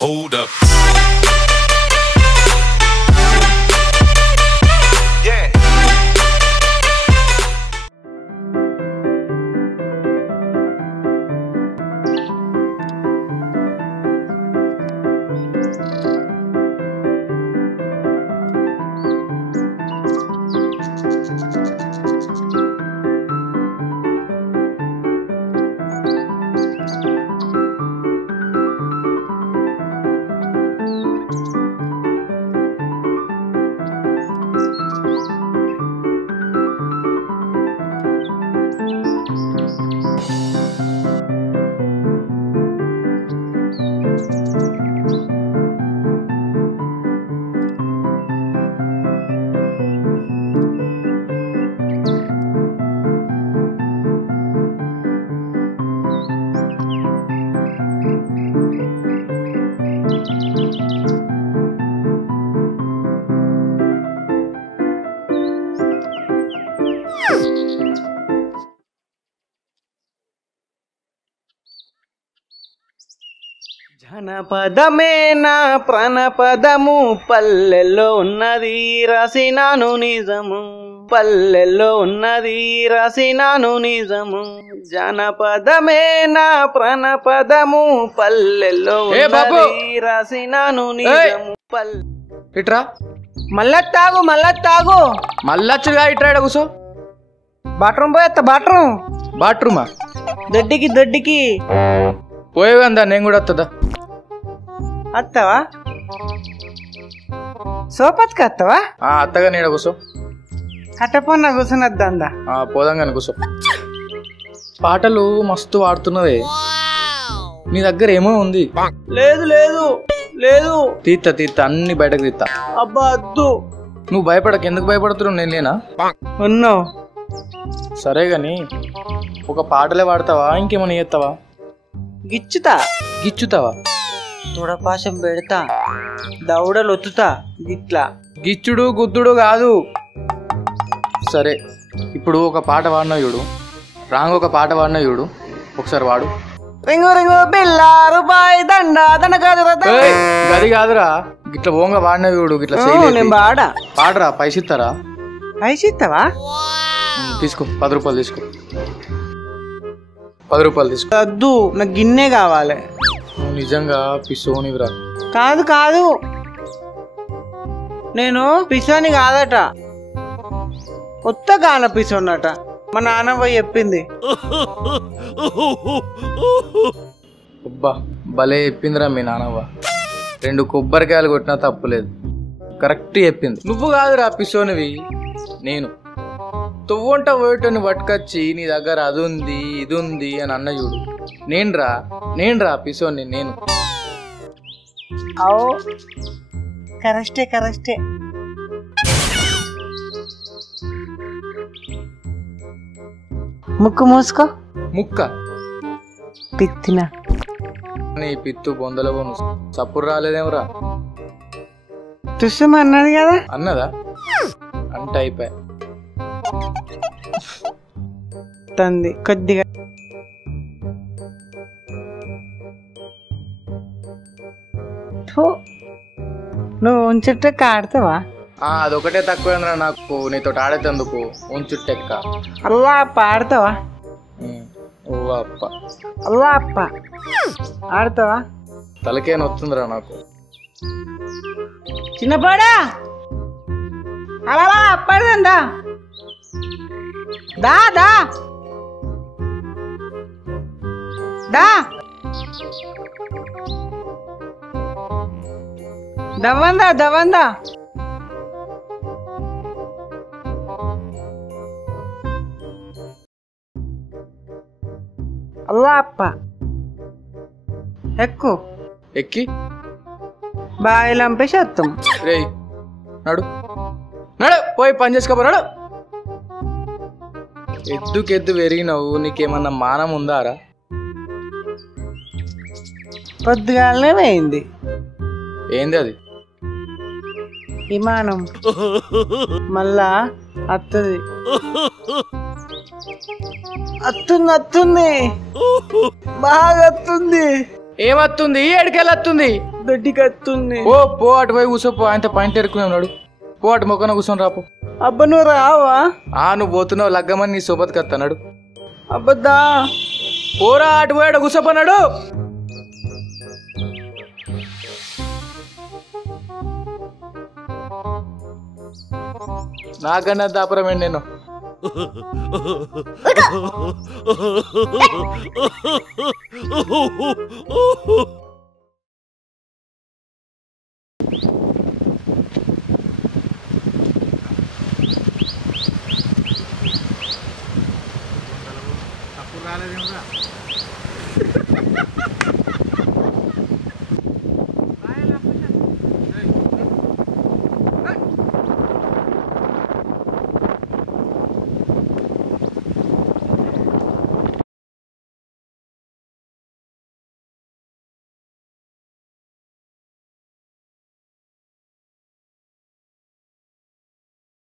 Hold up. Yeah. జనపదమే నా ప్రాణపదము, పల్లెల్లో ఉన్నది రాసినాను నిజము, పల్లెల్లో ఉన్నది రాసినాను నిజము. జనపదమే నా ప్రాణపదము, పల్లెల్లో ఉన్నది రాసినాను నిజము. ఇట్రా మళ్ళా తాగు మళ్ళొచ్చుగా ఇట్రా ఇడ కూసో. బాత్రూమ్ పోయేస్తా. బాత్రూమా? దొడ్డికి పోయేవందా, నేను కూడా వస్తుందా? అత్తవా? సోపత్కి అత్తవా? అత్తగా నీడ కూసో. కట్టపన్న కూర్చున్నద్దా? పోదాం కూసో. పాటలు మస్తు వాడుతున్నవే, నీ దగ్గర ఏమో ఉంది? లేదు. తీత్తా అన్ని బయటకు తీత్తా. అబ్బా అద్దు. నువ్వు భయపడక. ఎందుకు భయపడుతున్నావు? నేను లేనా? ఉన్నావు. సరే గాని ఒక పాటలే వాడతావా, ఇంకేమన్నా చేస్తావా? గిచ్చుతావా? తొడపాశం పెడతా, దౌడలు ఒత్తుతా. గిట్లా గిచ్చుడు గుద్దుడు కాదు. సరే, ఇప్పుడు ఒక పాట వాడినా చూడు. ఒక పాట వాడినా చూడు. ఒకసారి వాడు. రింగు రింగు బిల్లారు బాయ్ దండ గది కాదురా, గిట్లా ఓంగా వాడినా చూడు. గిట్లా పాడరా. పైసిస్తారా? పైసిస్తావా? తీసుకో, 10 రూపాయలు తీసుకో. 10 రూపాయలు తీసుకో. వద్దు, నాకు గిన్నె కావాలి. నిజంగా పిసోనివిరా? కాదు, నేను పిసోని కాదట, కొత్త గాన పిసోనట. మా నాన్నమ్మ చెప్పింది. అబ్బా, భలే చెప్పిందిరా మీ నాన్నవ్వ. 2 కొబ్బరికాయలు కొట్టినా తప్పులేదు. కరెక్ట్ చెప్పింది. నువ్వు కాదురా పిసోనివి, నేను. తువ్వంట ఓటని పట్టుకొచ్చి నీ దగ్గర అది ఉంది ఇది ఉంది అని అన్న చూడు. నేనురా పిసోని, నేను. కరెక్టే. ముక్కు మూసుకో. ముక్క పిత్తిన నీ పిత్తు బొందలబోను. సప్పుడు రాలేదేమరా? తుస్సుమన్నది కదా. అన్నదా? అంటే అయిపోయా. తంది కొద్దిగా. నువ్వు ఉంచుట్టే ఆడతావా? అదొకటే తక్కువ నాకు, నీతో ఆడేటందుకు. ఉంచుట్టెక్క అల్లా అప్ప ఆడతావా? అల్లా అప్ప ఆడతావా? తలకే నొత్తుందిరా నాకు. చిన్నపాడా అలా అప్పడందా? దా దవందా. అల్లా అప్ప ఎక్కి బాయిలు అంపేసి వస్తాం. రేయ్ నడు పోయి పని చేసుకోపోరాడు. ఎద్దుకెద్దు పెరిగినావు, నీకేమన్నా మానం ఉందారా? పొద్దుగాలనే పోయింది. ఏంది అది? విమానం. మళ్ళా అత్తది. అత్తుంది బాగా అత్తుంది. ఏమత్తుంది ఏడికెళ్ళొస్తుంది దొడ్డికి వస్తుంది. ఓ పో అటు పోయి కూర్చోపో ఆయనతో పాయింట్ ఎరుకునే ఉన్నాడు. పో అటు మొక్కన కూర్చొని రాపో. అబ్బా నువ్వు రావా? నువ్వు పోతున్నావు లగ్గమని నీ సోబతికి వస్తున్నాడు. అబ్బద్దా పోరా అటు పోయాడు కూర్చోపన్నాడు. నాకన్నా దాపరమే నేను.